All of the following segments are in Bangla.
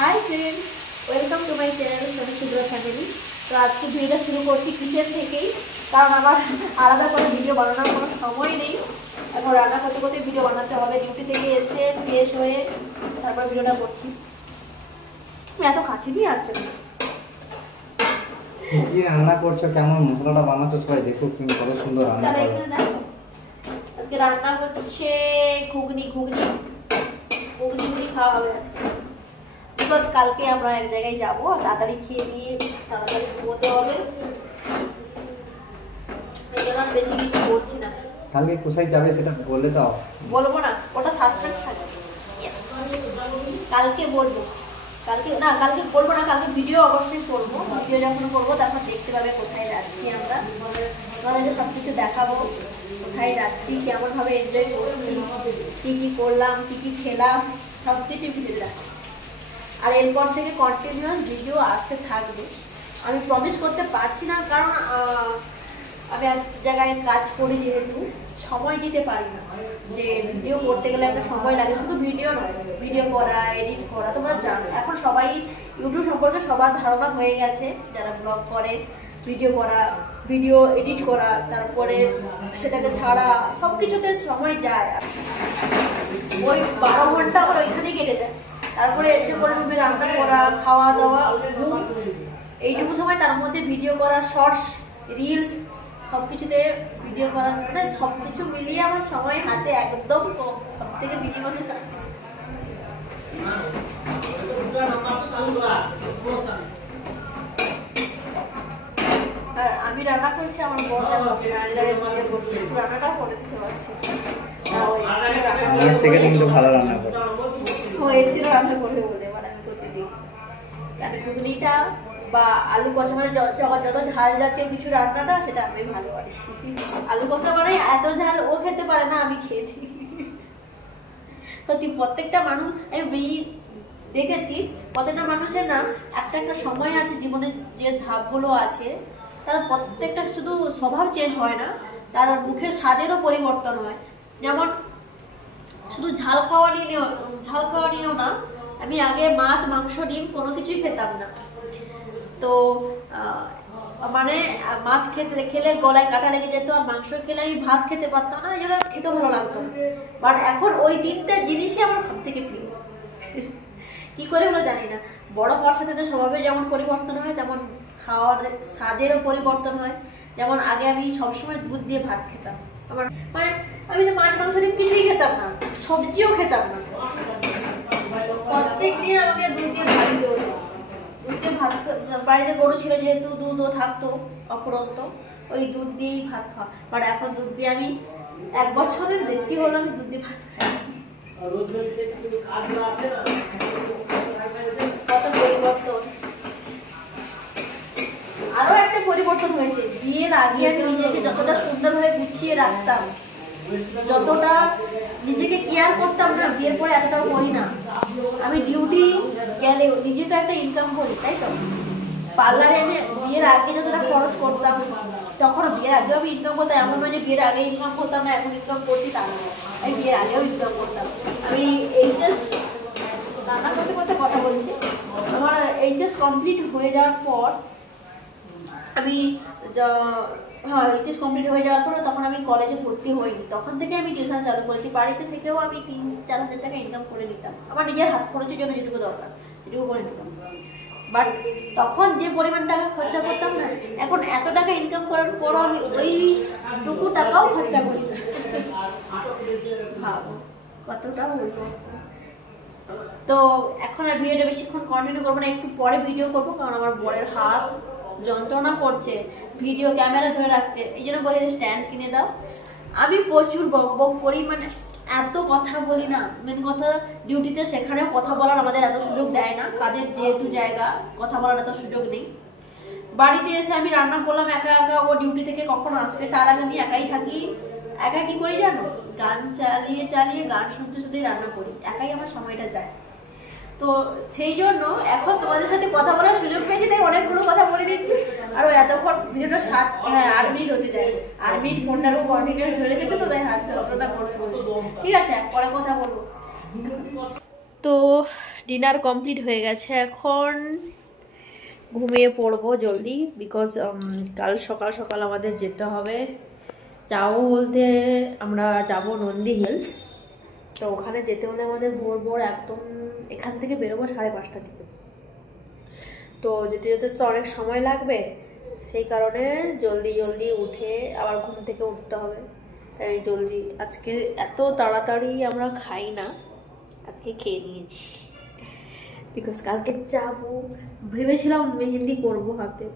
Hi friends, welcome to my channel Soni Subra family. तो आज की भिडियोটা শুরু করছি কিচেন থেকেই, কারণ আমার আলাদা করে ভিডিও বানানোর কোনো সময় নেই। এখন রান্না করতে করতে ভিডিও বানাতে হবে। ডিউটি থেকে এসে ফ্রেশ হয়ে তারপর ভিডিওটা করছি। এত কাছে দিয়ে আসছে না। কি রান্না করছো, কেমন মশলাটা বানাচ্ছো সবাই দেখো, কি কত সুন্দর রান্না করো। আজকে রান্না হচ্ছে ঘুগনি খাওয়া হবে আজকে। বিকজ কালকে আমরা এক জায়গায় যাবো, তাড়াতাড়ি খেয়ে দিয়ে তাড়াতাড়ি ঘুমোতে হবে। বেশি কিছু করছি না। কালকে কোথায় যাবে সেটা বলে দাও। বলবো না, ওটা সাসপেন্স থাকবে। কালকে বলবো, কালকে বলবো না, কালকে ভিডিও অবশ্যই করবো। ভিডিও যখন করবো তখন দেখতে পাবে কোথায় যাচ্ছি আমরা। আমাদের সব কিছু দেখাবো, কোথায় যাচ্ছি, কেমন ভাবে এনজয় করছি, কি কি করলাম, কি কি খেলাম, সব কিছু ভিডিও দেখাবো। আর এরপর থেকে কন্টিনিউয়াস ভিডিও আসতে থাকবে। আমি প্রমিস করতে পারছি না, কারণ আমি এক জায়গায় কাজ করি, যেহেতু সময় দিতে পারি না। যে ভিডিও করতে গেলে একটা সময় লাগে, শুধু ভিডিও নয়, ভিডিও করা, এডিট করা। তোমরা জানো এখন সবাই ইউটিউব সম্পর্কে সবার ধারণা হয়ে গেছে, যারা ব্লগ করে, ভিডিও করা, ভিডিও এডিট করা, তারপরে সেটাকে ছাড়া সব কিছুতে সময় যায়। ওই 12 ঘন্টা আমার ওইখানেই কেটে যায়। তারপরে এসে পরে রুমে রান্না করা, খাওয়া দাওয়া, ঘুম, এইটুকু সময়। তার মধ্যে ভিডিও করা, শর্টস, রিলস, সব কিছুতে ভিডিও করা, মানে সব কিছু মিলিয়ে আমার সময় হাতে একদম কম। সব থেকে বিজি মানুষ আর আমি রান্না করছি, আমার বড় রান্নাটা করে দিতে পারছি। ভালো রান্না করে ও এসেছিল রান্না করবে বলে, মানে আমি করতে দিই। মানে ঘুগনিটা বা আলু কষা, মানে যত ঝাল জাতীয় কিছু রান্নাটা সেটা আমি ভালোবাসি। আলু কষা মানে এত ঝাল ও খেতে পারে না, আমি খেয়ে দিই। সত্যি প্রত্যেকটা মানুষ আমি দেখেছি, প্রত্যেকটা মানুষের না একটা একটা সময় আছে জীবনে, যে ধাপগুলো আছে তার প্রত্যেকটা শুধু স্বভাব চেঞ্জ হয় না, তার মুখের স্বাদেরও পরিবর্তন হয়। যেমন শুধু ঝাল খাওয়া নিয়েও না, আমি আগে মাছ, মাংস, ডিম কোনো কিছুই খেতাম না। তো মানে মাছ খেলে গলায় কাটা লেগে যেত, আর মাংস খেলে আমি ভাত খেতে পারতাম না, এই জন্য খেতে ভালো লাগতো। বাট এখন ওই তিনটা জিনিসই আমার সব থেকে প্রিয়। কি করে হলো জানি না। বড় হওয়ার সাথে তো স্বভাবে যেমন পরিবর্তন হয়, তেমন খাওয়ার স্বাদেরও পরিবর্তন হয়। যেমন আগে আমি সবসময় দুধ দিয়ে ভাত খেতাম, আমার মানে আমি তো মাছ, মাংস, ডিম কিছুই খেতাম না, সবজিও খেতাম না। প্রত্যেক দিন আমাকে দুধ দিয়ে ভাত দিতে হতো। দুধ দিয়ে ভাত, বাড়িতে গরু ছিল যেহেতু, দুধও থাকতো অফুরন্ত, ওই দুধ দিয়েই ভাত খাওয়া। বাট এখন দুধ দিয়ে আমি 1 বছরের বেশি হলো আমি দুধ দিয়ে ভাত খাই। কত পরিবর্তন। আরো একটা পরিবর্তন হয়েছে, বিয়ের আগে আমি নিজেকে যতটা সুন্দরভাবে গুছিয়ে রাখতাম, যতটা নিজেকে কেয়ার করতাম না, বিয়ের পরে এতটাও করি না। আমি ডিউটি গেলেও নিজে তো একটা ইনকাম করি, তাই তো? পার্লারে আমি বিয়ের আগে যতটা খরচ করতাম, তখন বিয়ের আগেও আমি ইনকাম করতাম। এমন নয় যে বিয়ের আগে ইনকাম করতাম না, এখন ইনকাম করছি তা না। আমি বিয়ের আগেও ইনকাম করতাম। আমি এইচএস রান্না করতে করতে কথা বলছি, আমার এইচএস কমপ্লিট হয়ে যাওয়ার পর আমি এইচএস কমপ্লিট হয়ে যাওয়ার পর তখন আমি কলেজে ভর্তি হইনি। তখন থেকে আমি টিউশন চালু করেছি। বাড়িতে থেকেও আমি 3-4 হাজার টাকা ইনকাম করে নিতাম, আমার নিজের হাত খরচের জন্য যেটুকু দরকার সেটুকু করে নিতাম। বাট তখন যে পরিমাণ টাকা খরচা করতাম না, এখন এত টাকা ইনকাম করার পরও আমি ওইটুকু টাকাও খরচা করি না। ভাবো কতটা হইল। তো এখন আর ভিডিওটা বেশিক্ষণ কন্টিনিউ করবো না, একটু পরে ভিডিও করবো, কারণ আমার বরের হাত যন্ত্রণা করছে ভিডিও ক্যামেরা ধরে রাখতে। এই জন্য বলি স্ট্যান্ড কিনে দাও। আমি প্রচুর বক করি, মানে এত কথা বলি না। মেন কথা, ডিউটিতে সেখানেও কথা বলার আমাদের এত সুযোগ দেয় না, কাজের যেহেতু জায়গা, কথা বলার এত সুযোগ নেই। বাড়িতে এসে আমি রান্না করলাম একা একা, ও ডিউটি থেকে কখন আসবে তার আগে আমি একাই থাকি। একা কি করি জানো? গান চালিয়ে গান শুনতে রান্না করি, একাই আমার সময়টা যায়। তো সেই জন্য এখন তোমাদের সাথে কথা বলার সুযোগ পেয়েছি, তাই অনেকগুলো কথা বলে দিচ্ছি। আর এতক্ষণ ভিডিওটা 8 মিনিট হতে যায়, 8 মিনিট ফোনটারও কন্টিনিউয়াস ধরে রেখেছে, তো তাই হাত যন্ত্রণা করছে। ঠিক আছে, পরে কথা বলবো। তো ডিনার কমপ্লিট হয়ে গেছে, এখন ঘুমিয়ে পড়বো জলদি, বিকজ কাল সকাল সকাল আমাদের যেতে হবে। যাবো বলতে আমরা যাব নন্দী হিলস, তো ওখানে যেতে হলে আমাদের ভোর ভোর একদম এখান থেকে বেরোবো 5:30টার দিকে। তো যেতে যেতে তো অনেক সময় লাগবে, সেই কারণে জলদি জলদি উঠে আবার ঘুম থেকে উঠতে হবে। তাই জলদি আজকে এত তাড়াতাড়ি আমরা খাই না, আজকে খেয়ে নিয়েছি, বিকজ কালকে যাবো। ভেবেছিলাম মেহেন্দি করবো হাতে,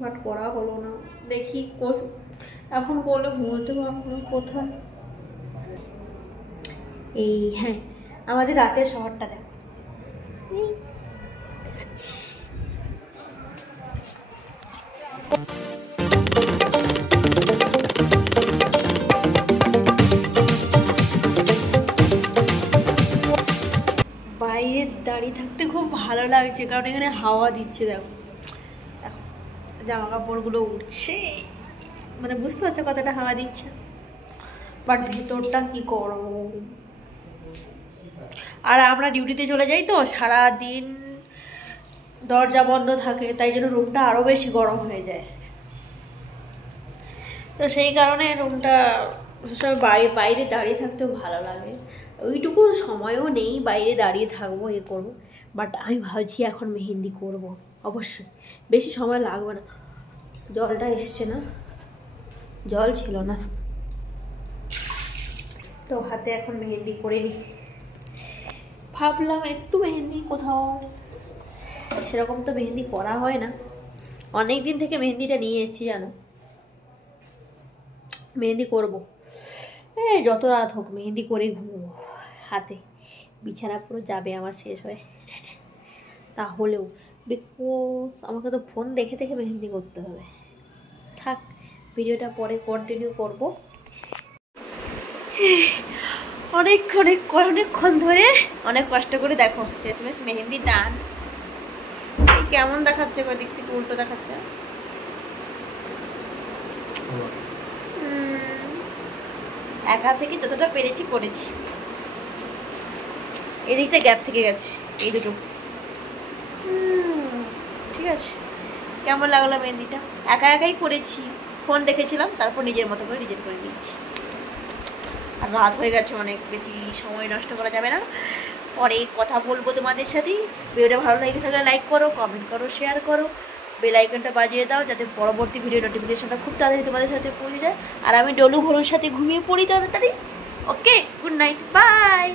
বাট করা হলো না। দেখি এখন করলে ঘুমোতে পারবো না কোথায়। এই হ্যাঁ, আমাদের রাতের শহরটা দেখো, বাইরে দাঁড়িয়ে থাকতে খুব ভালো লাগছে, কারণ এখানে হাওয়া দিচ্ছে। দেখো এখন জামা কাপড়গুলো উঠছে, মানে বুঝতে পারছো কতটা হাওয়া দিচ্ছে, বাট ভেতরটা কি গরম। আর আমরা ডিউটিতে চলে যাই তো সারা দিন দরজা বন্ধ থাকে, তাই জন্য রুমটা আরো বেশি গরম হয়ে যায়। তো সেই কারণে রুমটা সব বাইরে দাঁড়িয়ে থাকতেও ভালো লাগে। ওইটুকু সময়ও নেই বাইরে দাঁড়িয়ে থাকবো, এ করবো। বাট আমি ভাবছি এখন মেহেন্দি করব, অবশ্যই বেশি সময় লাগবে না। জলটা এসছে না, জল ছিল না, তো হাতে এখন মেহেন্দি করে নি। ভাবলাম একটু মেহেন্দি কোথাও, সেরকম তো মেহেন্দি করা হয় না, অনেক দিন থেকে মেহেন্দিটা নিয়ে এসেছি জানো। মেহেন্দি করবো, যত রাত হোক মেহেন্দি করে ঘুমবো। হাতে বিছানা পুরো যাবে আমার শেষ হয়ে, তাহলেও বিকজ আমাকে তো ফোন দেখে দেখে মেহেন্দি করতে হবে। থাক, ভিডিওটা পরে কন্টিনিউ করবো। অনেকক্ষণ ধরে অনেক কষ্ট করে দেখো শেষমেশ মেহেন্দি ডান। এই কেমন দেখাচ্ছে, ওই দিক থেকে উল্টো দেখাচ্ছে। একা থেকে যতটা পেরেছি করেছি। এদিকটা গ্যাপ থেকে গেছে, এই দুটো। ঠিক আছে, কেমন লাগলো মেহেন্দিটা? একা একাই করেছি, ফোন দেখেছিলাম, তারপর নিজের মতো করে নিজের করে দিয়েছি। আর রাত হয়ে গেছে, অনেক বেশি সময় নষ্ট করা যাবে না। পরে কথা বলবো তোমাদের সাথেই। ভিডিওটা ভালো লেগে থাকলে লাইক করো, কমেন্ট করো, শেয়ার করো, বেল আইকনটা বাজিয়ে দাও, যাতে পরবর্তী ভিডিও নোটিফিকেশনটা খুব তাড়াতাড়ি তোমাদের সাথে পৌঁছে যায়। আর আমি ডলু ভলুর সাথে ঘুমিয়ে পড়ি তাড়াতাড়ি। ওকে, গুড নাইট, বাই।